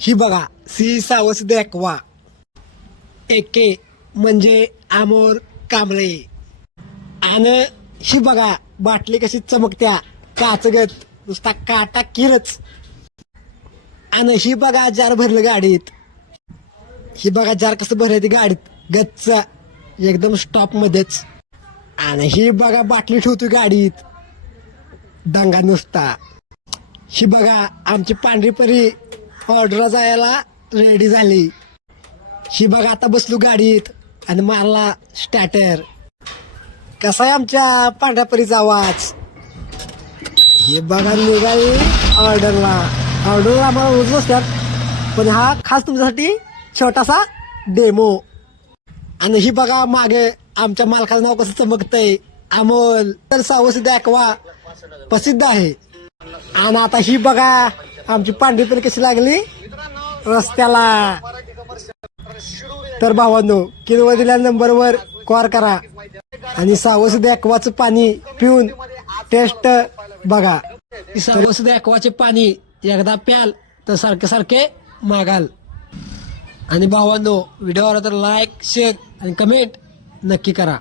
ही बघा सी सावस देखवा एके म्हणजे आमोर कांबळे. आणि ही बघा बाटली कशी चमकत्या काचगत नुसता काटा किरच. आणि ही बघा जार भरलं गाडीत. ही बघा जार कसं भरलं ती गाडीत गच्च एकदम स्टॉप मध्येच. आणि ही बघा बाटली ठेवतोय गाडीत दंगा नुसता. ही बघा आमची पांढरी परी ऑर्डरला जायला रेडी झाली. ही बघा आता बसलो गाडीत आणि मारला स्टार्टर. कसा आहे आमच्या पांढऱ्या परीचा आवाज. हे बघा निघाली ऑर्डरला. ऑर्डर आम्हाला रोज असतात पण हा खास तुमच्यासाठी छोटासा डेमो. आणि ही बघा मागे आमच्या मालकाचं नाव कसं चमकतंय अमोल. तर सावस दाखवा प्रसिद्ध आहे. आणि आता ही बघा आमची पांढरी परी कशी लागली रस्त्याला. तर भावांनो किनवा दिल्या नंबरवर कॉल करा आणि सावस दाखवाचं पाणी पिऊन टेस्ट बघा. सावस दाखवाचे पाणी एकदा प्याल तर सारखे सारखे मागाल. आणि भावांनो व्हिडिओ आवडला तर लाईक शेअर आणि कमेंट नक्की करा.